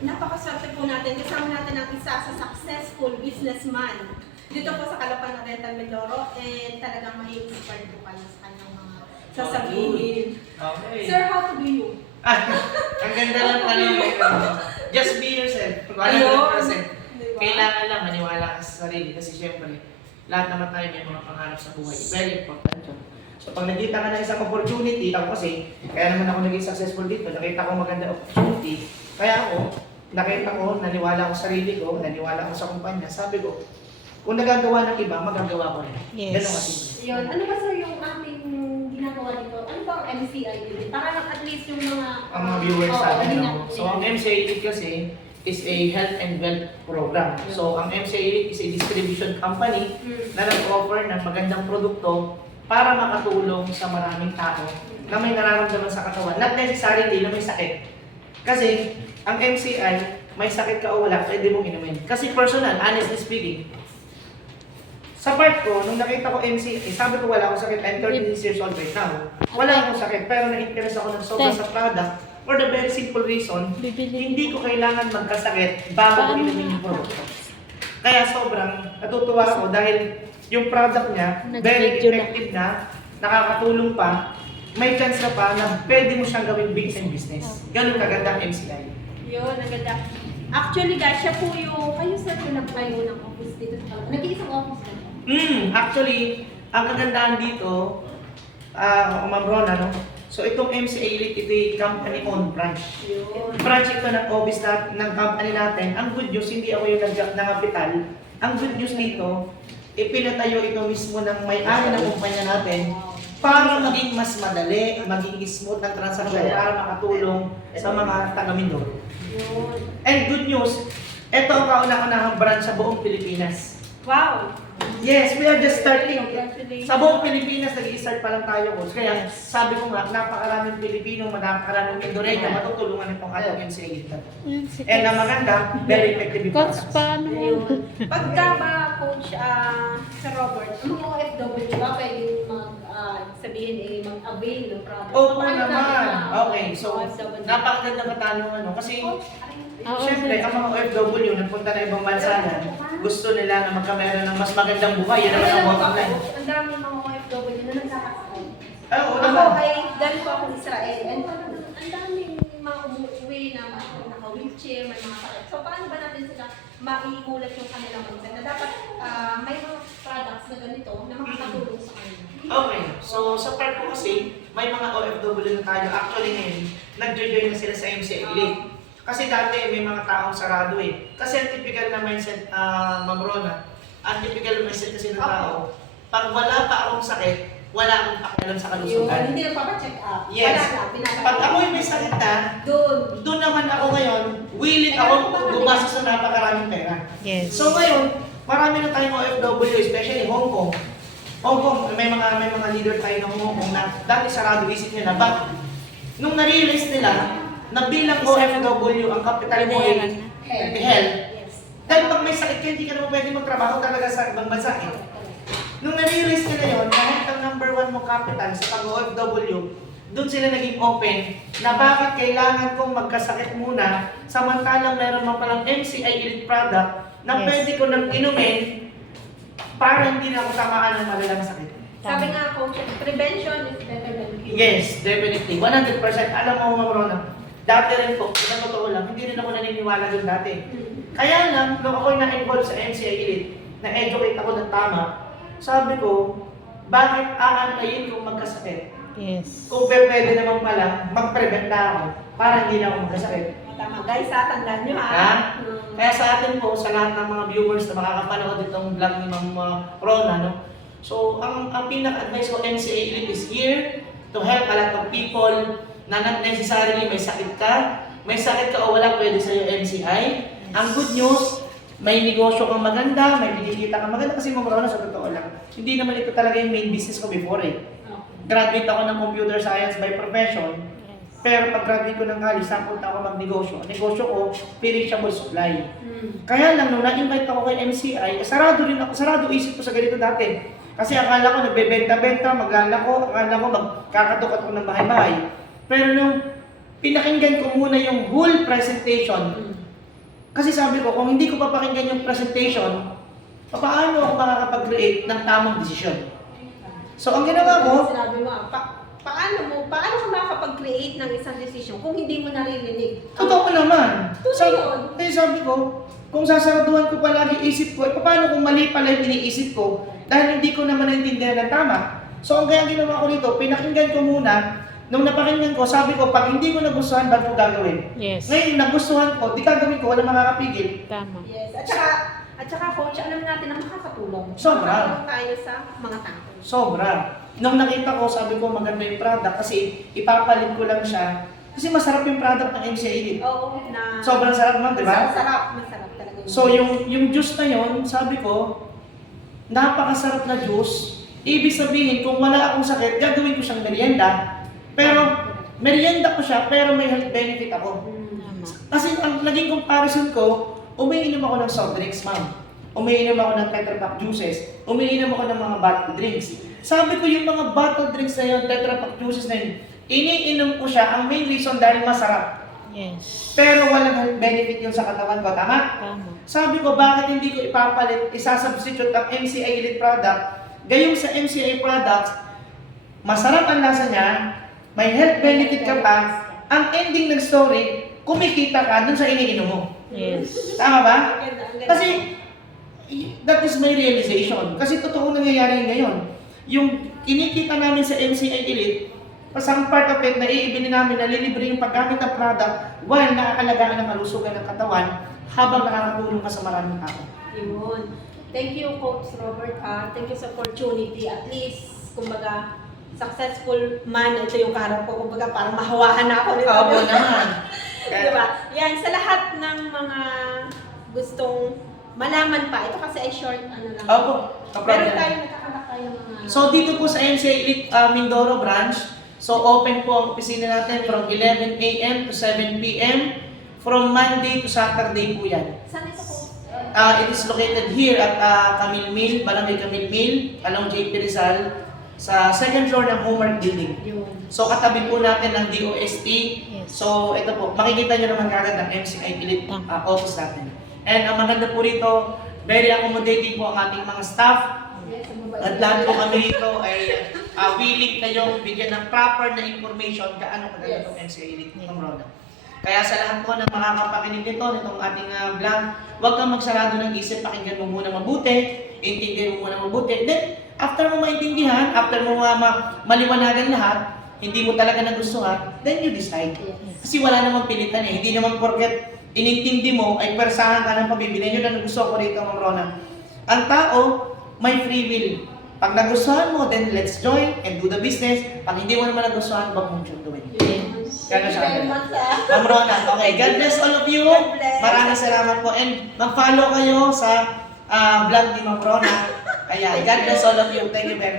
Napakaswerte po natin. Kasama natin ang isa sa successful businessman dito po sa Kalapan Rental Mindoro, and talagang mai-inspire po kayo sa kanyang mga sasabihin. Okay. Sir, how to be you? Ang ganda lang just be yourself. 100%. Diba? Kailangan lang maniwala ka sa sarili kasi syempre, lahat naman tayo may mga pangarap sa buhay. Very important yun. So pag nakita ka ng isang opportunity, ako kasi, kaya naman ako naging successful dito, nakita ko maganda opportunity, kaya ako, nakita ko, naniwala ako sa sarili ko, naniwala ako sa kumpanya, sabi ko, kung nagagawa ng iba, magagawa ko rin. Yes. Ganun kasi. Yun. Ano ba sir yung ating ginagawa dito? Ano ba ang MCI dito? Para lang at least yung mga... Ang mga viewers Oo, natin. hindi No? na- So ang MCA kasi is a health and wealth program. So ang MCA is a distribution company na nag-offer ng magandang produkto para makatulong sa maraming tao na may nararamdaman sa katawan. Not necessarily na may sakit. Kasi ang MCI, may sakit ka o wala, pwede mong inumin. Kasi personal, honestly speaking, sa part ko, nung nakita ko MCI, sabi ko wala akong sakit, I'm 36 years old right now. Wala akong sakit, pero na-interest ako ng sobra sa product for the very simple reason, hindi ko kailangan magkasakit bago ko inumin yung produkto. Kaya sobrang natutuwa ako dahil yung product niya, very effective na, nakakatulong pa, may chance na pa na pwede mo siyang gawing big and business. Ganun kaganda ang MCI. Yun, naganda. Actually guys, siya po yung, kayo sir yung nagtayo ng office dito sa Kalapan. Nag-iisang office na. Actually, ang kagandahan dito, Ma'am Rona, no? So itong MCA Elite, ito yung company-owned branch. Yun. Branch ito ng office ng company natin. Ang good news, hindi ako yung nang-capital. Ang good news dito, ipinatayo ito mismo ng may-ari ng kumpanya natin para maging mas madali, maging smooth ang transaction para makatulong sa mga taga-Mindoro. Yun. And good news, ito ang kauna-unahang branch sa buong Pilipinas. Wow! Yes, we are just starting. Congratulations. Sa buong Pilipinas, nag-i-start pa lang tayo, boss. Kaya sabi ko nga, napakaraming Pilipino, napakaraming Indonesia, matutulungan itong ating MCA. And ang maganda, very effective yung Coach, products. paano mo? Ayun. Pagka ba, Coach Sir Robert, ang mga OFW ba pwedeng sabihin mag-avail ng product? Opo Ano naman. na- Okay, so OFW? napakaganda katanungan, no? Kasi Coach, siyempre, ang mga OFW, nagpunta na ibang bansa na, gusto nila na magkameron ng mas magandang buhay. Yan naman ang bottom line. ang daming mga OFW na nagkakasakit. Oo Ako naman. ay galing po akong Israel, and ang daming mga umuwi na naka-wheelchair, may mga sakit. So paano ba natin sila maimulat yung kanilang mindset na dapat may mga products na ganito na makakatulong sa kanila? Okay, so sa part ko kasi, may mga OFW na tayo. Actually ngayon, nag-join na sila sa MCA Elite. Kasi dati may mga taong sarado eh. Kasi ang typical na mindset, Ma'am Rona, ang typical mindset kasi ng tao, pag wala pa akong sakit, wala akong pakialam sa kalusugan. Hindi na papacheck up. Yes. Wala na, pinapagawa. Pag ako yung may sakit na, doon naman ako ngayon, willing ako gumasa sa napakaraming pera. Yes. So ngayon, marami na tayong OFW, especially Hong Kong. Hong Kong, may mga leader tayo ng Hong Kong na dati sarado isip nila. But nung na-realize nila na bilang OFW ang capital mo ay health, Yes. dahil pag may sakit ka, hindi ka naman pwede magtrabaho talaga sa ibang bansa. Nung na-realize nila yun, kahit ang number 1 mo capital sa pag-OFW, doon sila naging open na bakit kailangan kong magkasakit muna samantalang meron man palang MCI Elite product na Yes. pwede ko nang inumin para hindi na ako tamaan ng malalang sakit. Sabi nga, Coach, prevention is better than cure. Yes, definitely. 100%. Alam mo, Ma'am Rona, dati rin po, sa totoo lang, hindi rin ako naniniwala doon dati. Kaya lang, nung ako'y na-involve sa MCI Elite, na-educate ako ng tama, sabi ko, bakit aantayin kung magkasakit? Yes. Kung pwede naman pala, mag-prevent na ako para hindi na ako magkasakit. Tama, guys, tatandaan nyo ha. Ha? Kaya sa atin po, sa lahat ng mga viewers na makakapanood itong vlog ni Ma'am Rona, no? So, ang pinaka-advice ko MCA Elite is here to help a lot of people na not necessarily may sakit ka o wala, pwede sa'yo MCI. Ang good news, may negosyo kang maganda, may kinikita kang maganda kasi Ma'am Rona, sa totoo lang, hindi naman ito talaga yung main business ko before eh. Graduate ako ng computer science by profession, pero pag graduate ko ng college, napunta ako magnegosyo. Negosyo ko, perishable supply. Kaya lang, nung na-invite ako kay MCI, sarado rin ako, sarado isip ko sa ganito dati. Kasi akala ko nagbebenta-benta, maglalako, akala ko magkakatok ako ng bahay-bahay. Pero nung pinakinggan ko muna yung whole presentation Kasi sabi ko, kung hindi ko papakinggan yung presentation, paano ako makakapag-create ng tamang desisyon? So, ang ginawa ko, Sinabi mo, paano ka makakapag-create ng isang decision kung hindi mo naririnig? totoo naman. Tunay yun. Sabi ko, kung sasaraduhan ko palagi isip ko, paano kung mali pala yung iniisip ko dahil hindi ko naman naintindihan ng tama? So, ang kaya ginawa ko nito, pinakinggan ko muna. Nung napakinggan ko, sabi ko, pag hindi ko nagustuhan, ba't ko gagawin? Yes. Ngayon, nagustuhan ko, di gagawin ko, walang makakapigil. Tama. Yes. At saka coach, alam natin na makakatulong. Sobra. Makakatulong tayo sa mga tao. Sobra. Nung nakita ko, sabi ko, maganda yung product kasi ipapalit ko lang siya. Kasi masarap yung product ng MCA Elite. Oo, na... Sobrang sarap man, di ba? Masarap talaga yun. So, yung juice na yun, sabi ko, napakasarap na juice. Ibig sabihin, kung wala akong sakit, gagawin ko siyang merienda. Pero, merienda ko siya, pero may health benefit ako. Tama. Kasi ang naging comparison ko, umiinom ako ng soft drinks, ma'am. Umiinom ako ng Tetra Pak juices. Umiinom ako ng mga bottled drinks. Sabi ko yung mga bottled drinks na yun, Tetra Pak juices na yun, iniinom ko siya, ang main reason dahil masarap. Yes. Pero walang health benefit yun sa katawan ko, tama? Tama. Sabi ko, bakit hindi ko ipapalit, isasubstitute ang MCA Elite product? Gayong sa MCA products, masarap ang lasa niya, may health benefit ka pa, ang ending ng story, kumikita ka dun sa iniinom mo. Yes. Tama ba? Ang ganda, ang ganda. Kasi, that is my realization. Kasi totoo nangyayari ngayon. Yung kinikita namin sa MCA Elite, pasang part of it, naiibili namin na lilibre yung paggamit ng product while nakakalagaan ng kalusugan ng katawan habang nakakatulong ka sa maraming tao. Yun. Thank you, Coach Robert, ha. Thank you sa opportunity. At least, kumbaga, successful man, ito yung kaharap ko. Kumbaga, parang mahawahan na ako nito. Oo naman. Diba? Yan, sa lahat ng mga gustong malaman pa, ito kasi ay short, ano lang. Opo. Pero tayo, nagkakanak tayo ng mga... So dito po sa MCA Elite Mindoro branch, so open po ang opisina natin from 11 a.m. to 7 p.m. from Monday to Saturday po yan. Saan ito po? It is located here at Camille Mill, Barangay Camille Mill, along JP Rizal, sa second floor ng Homework Building. Yun. So katabi po natin ng DOST. Yes. So ito po, makikita nyo naman kagad ang MCA Elite office natin. And ang maganda po rito, very accommodating po ang ating mga staff. Yes, ang mabait. At lahat po kami rito ay willing kayong bigyan ng proper na information gaano kaganda Yes. itong MCA Elite, Ma'am Rona. Kaya sa lahat po ng makakapakinig nito, nitong ating vlog, huwag kang magsarado ng isip, pakinggan mo muna mabuti, intindihan mo muna mabuti. Then, after mo maintindihan, after mo maliwanagan lahat, hindi mo talaga nagustuhan, then you decide. Yes. Kasi wala namang pilitan eh. Hindi naman porket inintindi mo ay persahan ka ng pabibili. Yun ang gusto ko rito, Ma'am Rona. Ang tao, may free will. Pag nagustuhan mo, then let's join and do the business. Pag hindi mo naman nagustuhan, wag mong siyang gawin. Yes. Gano'n siya. Thank you very much, ha. Ma'am Rona, okay. God bless all of you. God bless. Maraming salamat po. And mag-follow kayo sa vlog ni Ma'am Rona. Ayan, God bless all of you. Thank you very much.